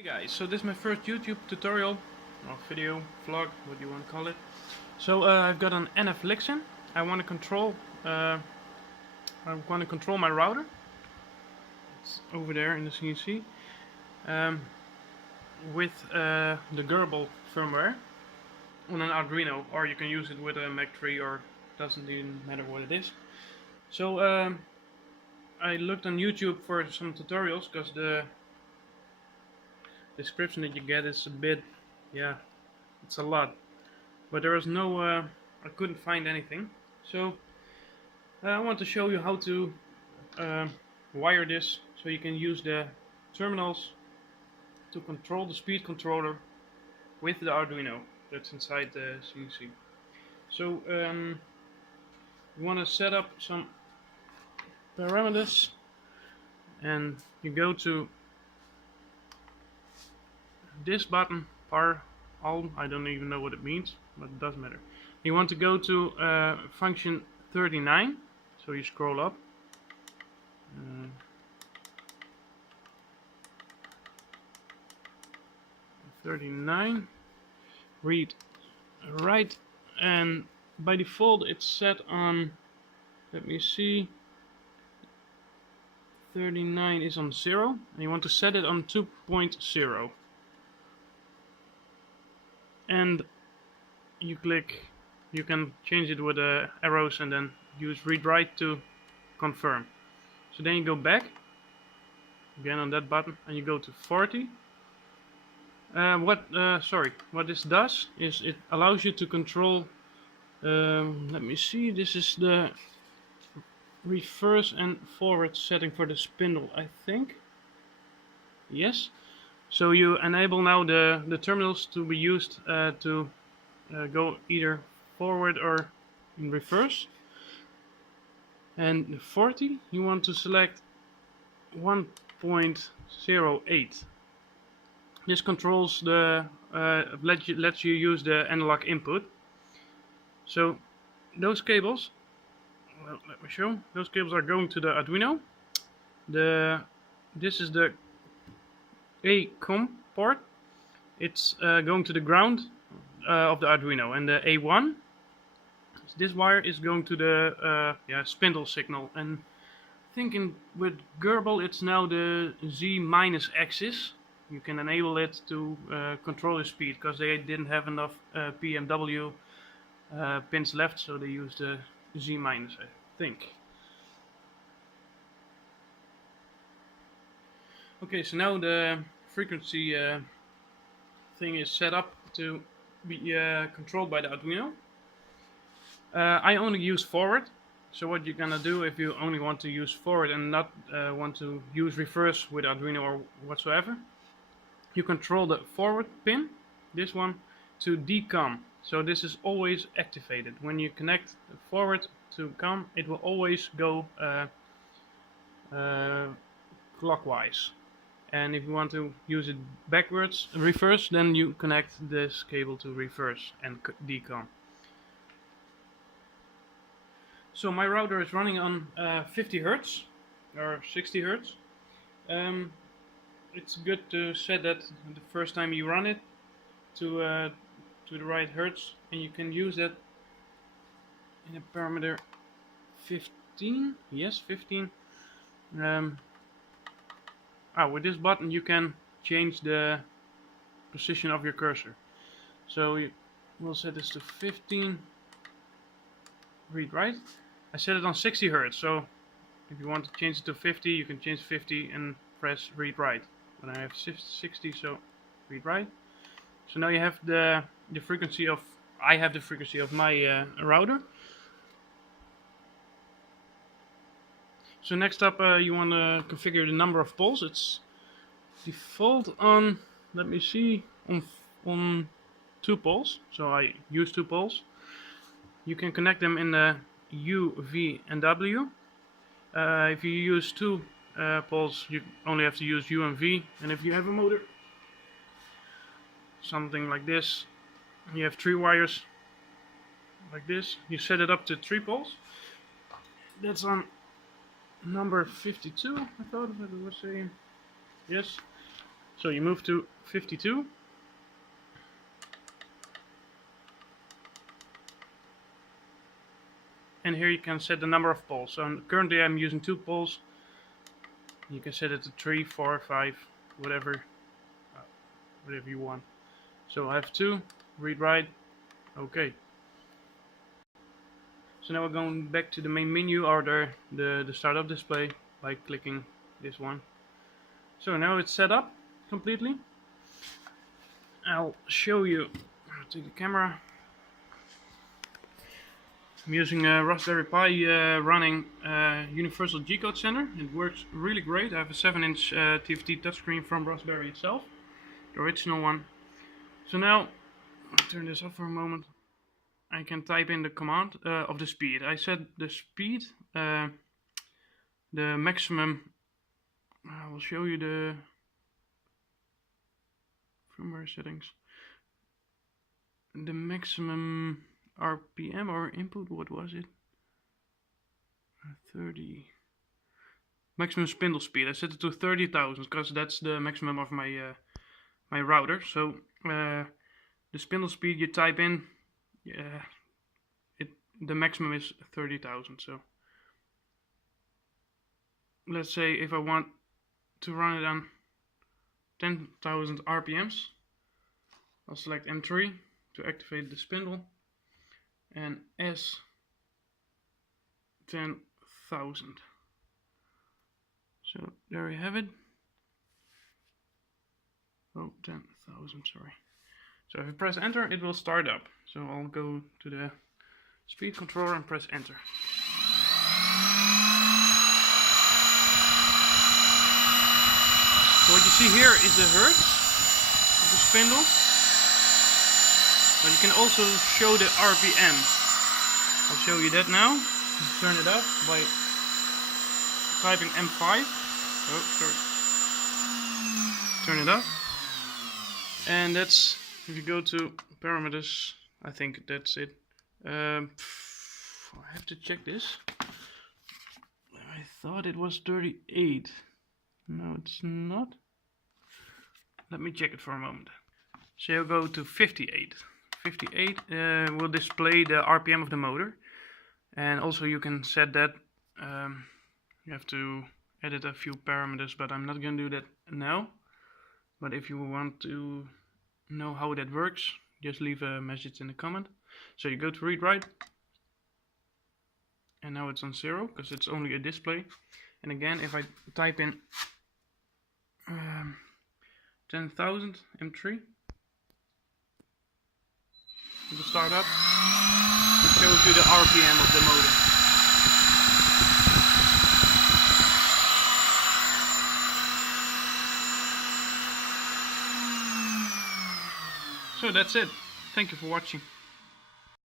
Hey guys, so this is my first YouTube tutorial, or video, vlog, what you want to call it. So I've got an NFLIXIN. I want to control. My router. It's over there in the CNC with the Gerbil firmware on an Arduino, or you can use it with a Mac 3, or doesn't even matter what it is. So I looked on YouTube for some tutorials because the description that you get is a bit, yeah, it's a lot, but there was no I couldn't find anything. So I want to show you how to wire this so you can use the terminals to control the speed controller with the Arduino that's inside the CNC. So you want to set up some parameters, and you go to this button, par all, I don't even know what it means, but it doesn't matter. You want to go to function 39, so you scroll up. 39, read write, and by default it's set on, let me see, 39 is on 0, and you want to set it on 2.0. And you click, you can change it with the arrows and then use read write to confirm. So then you go back again on that button and you go to 40. What this does is it allows you to control, let me see, this is the reverse and forward setting for the spindle, I think. Yes. So you enable now the terminals to be used to go either forward or in reverse. And 40, you want to select 1.08. This controls the lets you use the analog input. So those cables, well, let me show. Those cables are going to the Arduino. This is the A-COM port. It's going to the ground of the Arduino, and the A1, this wire, is going to the spindle signal. And thinking with Gerbil it's now the Z- axis. You can enable it to control the speed, because they didn't have enough PWM pins left, so they used the Z-, I think. Okay, so now the frequency thing is set up to be controlled by the Arduino. I only use forward. So what you're gonna do if you only want to use forward and not want to use reverse with Arduino or whatsoever, you control the forward pin, this one, to DCOM. So this is always activated. When you connect forward to COM, it will always go clockwise. And if you want to use it backwards, reverse, then you connect this cable to reverse and DCOM. So my router is running on 50 Hertz or 60 Hertz. It's good to set that the first time you run it to the right Hertz, and you can use that in a parameter 15. Yes, 15. With this button you can change the position of your cursor. So we'll set this to 15. Read write. I set it on 60 Hertz, so if you want to change it to 50, you can change 50 and press read write. But I have 60, so read write. So now you have the frequency of, I have the frequency of my router. So next up, you want to configure the number of poles. It's default on, let me see, on 2 poles. So I use 2 poles. You can connect them in the U, V, and W. If you use 2 poles, you only have to use U and V. And if you have a motor, something like this, you have 3 wires like this. You set it up to 3 poles. That's on number 52, I thought it was saying. Yes. So you move to 52. And here you can set the number of poles. So currently I'm using 2 poles. You can set it to 3, 4, 5, whatever you want. So I have 2, read write, okay. So now we're going back to the main menu or the startup display by clicking this one. So now it's set up completely. I'll show you. I'll take the camera. I'm using a Raspberry Pi running Universal G-Code Center. It works really great. I have a 7-inch TFT touchscreen from Raspberry itself, the original one. So now, I'll turn this off for a moment. I can type in the command of the speed. I set the speed, the maximum. I will show you the firmware settings. The maximum RPM or input, what was it? 30. Maximum spindle speed. I set it to 30,000 because that's the maximum of my my router. So the spindle speed you type in, the maximum is 30,000. So let's say if I want to run it on 10,000 RPMs, I'll select M3 to activate the spindle and S 10,000. So there we have it. Oh, 10,000, sorry. So if I press enter, it will start up. So I'll go to the speed controller and press enter. So what you see here is the hertz of the spindle. But you can also show the RPM. I'll show you that now. Turn it up by typing M5. Oh, sorry. Turn it up. And that's, if you go to parameters, I think that's it. I have to check this. I thought it was 38. No, it's not. Let me check it for a moment. So you'll go to 58. 58 will display the RPM of the motor. And also you can set that. You have to edit a few parameters, but I'm not going to do that now. But if you want to know how that works, just leave a message in the comment. So you go to read write, and now it's on 0 because it's only a display. And again, if I type in 10,000 M3, to start up, it shows you the RPM of the motor. So that's it. Thank you for watching.